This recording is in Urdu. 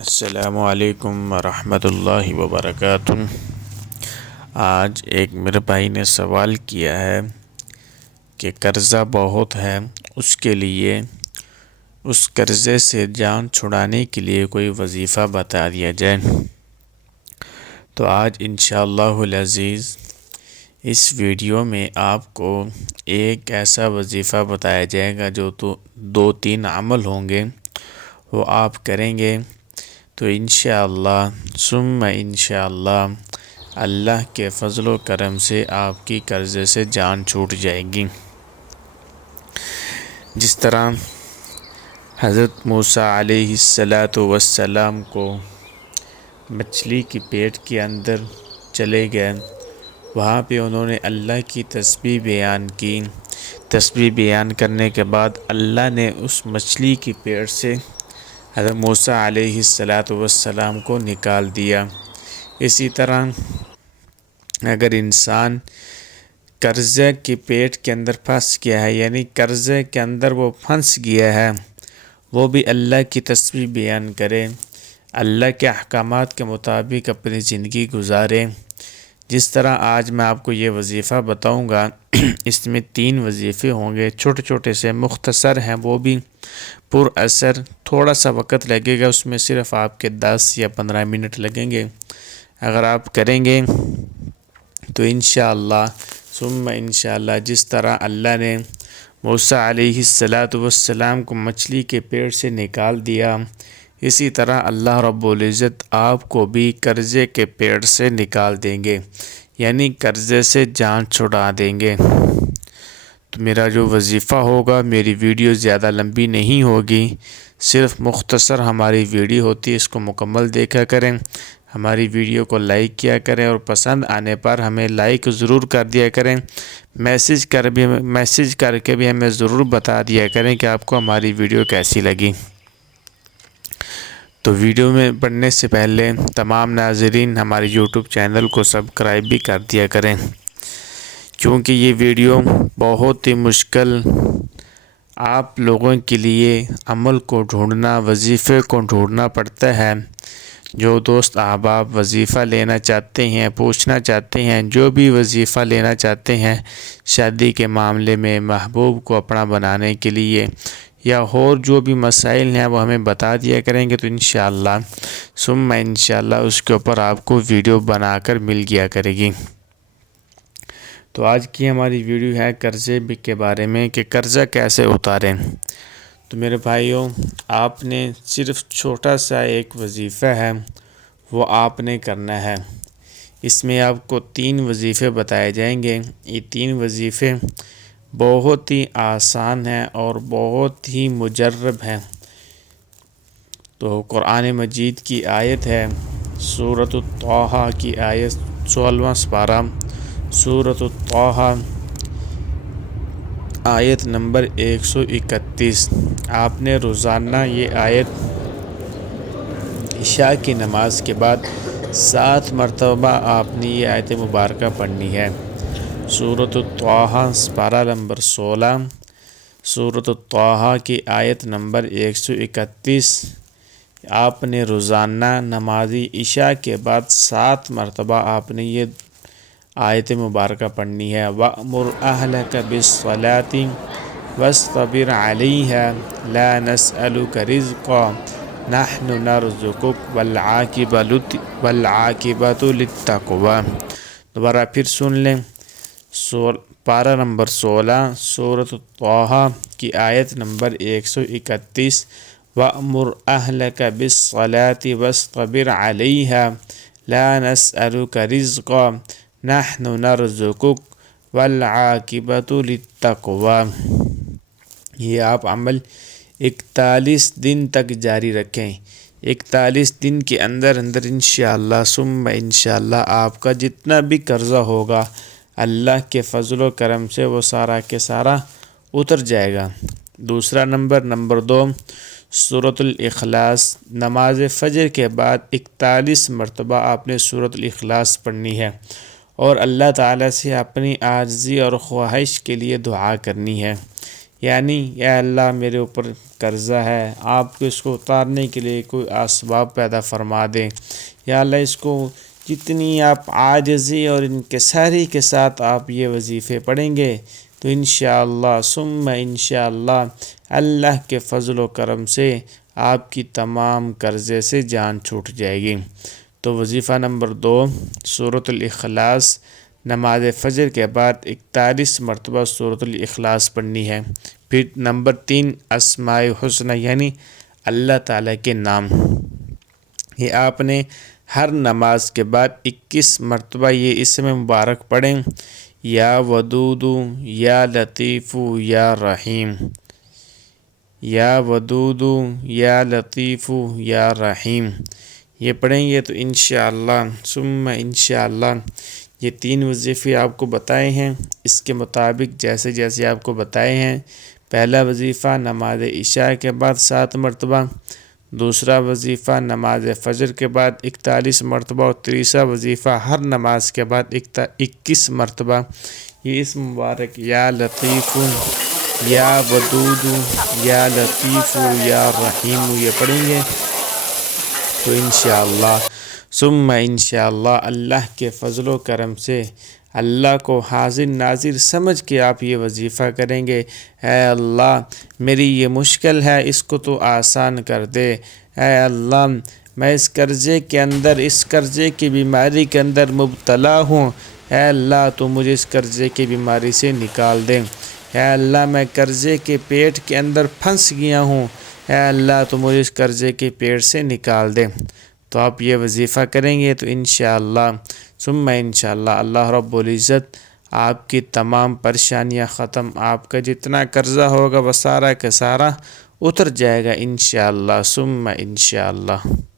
السلام علیکم ورحمۃ اللہ وبرکاتہ۔ آج ایک میرے بھائی نے سوال کیا ہے کہ قرضہ بہت ہے، اس کے لیے اس قرضے سے جان چھڑانے کے لیے کوئی وظیفہ بتا دیا جائے۔ تو آج انشاءاللہ العزیز اس ویڈیو میں آپ کو ایک ایسا وظیفہ بتایا جائے گا جو دو تین عمل ہوں گے، وہ آپ کریں گے تو انشاءاللہ ثم انشاءاللہ اللہ کے فضل و کرم سے آپ کی قرضے سے جان چھوٹ جائے گی۔ جس طرح حضرت موسیٰ علیہ السلام کو مچھلی کی پیٹ کے اندر چلے گئے، وہاں پہ انہوں نے اللہ کی تسبیح بیان کی۔ تسبیح بیان کرنے کے بعد اللہ نے اس مچھلی کی پیٹ سے حضرت موسیٰ علیہ السلام کو نکال دیا۔ اسی طرح اگر انسان قرضے کی پیٹ کے اندر پھنس گیا ہے، یعنی قرضے کے اندر وہ پھنس گیا ہے، وہ بھی اللہ کی تسبیح بیان کرے، اللہ کے احکامات کے مطابق اپنی زندگی گزارے۔ جس طرح آج میں آپ کو یہ وظیفہ بتاؤں گا، اس میں 3 وظیفے ہوں گے، چھوٹے چھوٹے سے مختصر ہیں، وہ بھی پر اثر، تھوڑا سا وقت لگے گا، اس میں صرف آپ کے 10 یا 15 منٹ لگیں گے۔ اگر آپ کریں گے تو انشاءاللہ ثم انشاءاللہ جس طرح اللہ نے موسیٰ علیہ السلام کو مچھلی کے پیٹ سے نکال دیا، اسی طرح اللہ رب العزت آپ کو بھی قرضے کے پیٹ سے نکال دیں گے، یعنی قرضے سے جان چھڑا دیں گے۔ تو میرا جو وظیفہ ہوگا، میری ویڈیو زیادہ لمبی نہیں ہوگی، صرف مختصر ہماری ویڈیو ہوتی ہے، اس کو مکمل دیکھا کریں، ہماری ویڈیو کو لائک کیا کریں اور پسند آنے پر ہمیں لائک ضرور کر دیا کریں، میسج کر کے بھی ہمیں ضرور بتا دیا کریں کہ آپ کو ہماری ویڈیو کیسی لگی۔ تو ویڈیو میں پڑھنے سے پہلے تمام ناظرین ہمارے یوٹیوب چینل کو سبسکرائب بھی کر دیا کریں، کیونکہ یہ ویڈیو بہت ہی مشکل آپ لوگوں کے لیے عمل کو ڈھونڈنا، وظیفے کو ڈھونڈنا پڑتا ہے۔ جو دوست احباب وظیفہ لینا چاہتے ہیں، پوچھنا چاہتے ہیں، جو بھی وظیفہ لینا چاہتے ہیں شادی کے معاملے میں، محبوب کو اپنا بنانے کے لیے، یا اور جو بھی مسائل ہیں وہ ہمیں بتا دیا کریں گے تو انشاءاللہ ثم انشاءاللہ اس کے اوپر آپ کو ویڈیو بنا کر مل گیا کرے گی۔ تو آج کی ہماری ویڈیو ہے قرضے کے بارے میں کہ قرضہ کیسے اتاریں۔ تو میرے بھائیوں، آپ نے صرف چھوٹا سا ایک وظیفہ ہے، وہ آپ نے کرنا ہے۔ اس میں آپ کو 3 وظیفے بتائے جائیں گے۔ یہ 3 وظیفے بہت ہی آسان ہیں اور بہت ہی مجرب ہیں۔ تو قرآن مجید کی آیت ہے سورۃ طٰہٰ کی آیت 16واں سپارہ، سورۃ طٰہٰ آیت نمبر 131۔ آپ نے روزانہ یہ آیت عشاء کی نماز کے بعد 7 مرتبہ آپ نے یہ آیت مبارکہ پڑھنی ہے۔ سورۃ طٰہٰ سپارہ نمبر 16، سورۃ طٰہٰ کی آیت نمبر 131۔ آپ نے روزانہ نماز عشاء کے بعد 7 مرتبہ آپ نے یہ آیت مبارکہ پڑھنی ہے۔ وَأْمُرْ أَهْلَكَ بِالصَّلَاةِ وَاصْطَبِرْ عَلَيْهَا لَا نَسْأَلُكَ رِزْقًا نَحْنُ نَرْزُقُكَ وَالْعَاقِبَةُ لِلتَّقْوَىٰ۔ دوبارہ پھر سن لیں، پارہ نمبر 16، سورۃ طٰہٰ کی آیت نمبر 131۔ وَأْمُرْ أَهْلَكَ بِالصَّلَاةِ وَاصْطَبِرْ عَلَيْهَا لَا نَسْأَلُكَ رِزْقًا نَحْنُ نَرْزُقُكَ وَالْعَاقِبَةُ لِلتَّقْوَىٰ۔ یہ آپ عمل 41 دن تک جاری رکھیں۔ 41 دن کے اندر انشاءاللہ ثم انشاءاللہ آپ کا جتنا بھی قرضہ ہوگا اللہ کے فضل و کرم سے وہ سارا کے سارا اتر جائے گا۔ دوسرا نمبر 2، سورۃ الاخلاص۔ نماز فجر کے بعد 41 مرتبہ آپ نے سورۃ الاخلاص پڑھنی ہے اور اللہ تعالیٰ سے اپنی عاجزی اور خواہش کے لیے دعا کرنی ہے۔ یعنی یا اللہ میرے اوپر قرضہ ہے، آپ کو اس کو اتارنے کے لیے کوئی اسباب پیدا فرما دیں، یا اللہ اس کو جتنی آپ عاجزی اور انکساری کے ساتھ آپ یہ وظیفے پڑھیں گے تو انشاءاللہ ثم انشاءاللہ اللہ کے فضل و کرم سے آپ کی تمام قرضے سے جان چھوٹ جائے گی۔ تو وظیفہ نمبر 2 سورۃ الاخلاص، نماز فجر کے بعد 41 مرتبہ سورۃ الاخلاص پڑھنی ہے۔ پھر نمبر 3 اسماء الحسنی یعنی اللہ تعالیٰ کے نام، یہ آپ نے ہر نماز کے بعد 21 مرتبہ یہ اسم مبارک پڑھیں، یا ودود یا لطیف یا رحیم، یا ودود یا لطیف یا رحیم، یہ پڑھیں گے تو انشاءاللہ ثم انشاءاللہ یہ 3 وظیفے آپ کو بتائے ہیں۔ اس کے مطابق جیسے جیسے آپ کو بتائے ہیں، پہلا وظیفہ نماز عشاء کے بعد 7 مرتبہ، دوسرا وظیفہ نماز فجر کے بعد 41 مرتبہ، اور تیسرا وظیفہ ہر نماز کے بعد 21 مرتبہ یہ اسم مبارک یا لطیف یا ودود یا لطیف یا رحیم یہ پڑھیں گے تو انشاءاللہ ثم انشاءاللہ اللہ کے فضل و کرم سے اللہ کو حاضر ناظر سمجھ کے آپ یہ وظیفہ کریں گے، اے اللہ میری یہ مشکل ہے اس کو تو آسان کر دے، اے اللہ میں اس قرضے کے اندر، اس قرضے کی بیماری کے اندر مبتلا ہوں، اے اللہ تو مجھے اس قرضے کی بیماری سے نکال دے، اے اللہ میں قرضے کے پیٹ کے اندر پھنس گیا ہوں، اے اللہ تو مجھے اس قرضے کے پیٹ سے نکال دے۔ تو آپ یہ وظیفہ کریں گے تو انشاءاللہ ثم انشاءاللہ اللہ رب العزت آپ کی تمام پریشانیاں ختم، آپ کا جتنا قرضہ ہوگا وہ سارا کا سارا اتر جائے گا انشاءاللہ ثم انشاءاللہ۔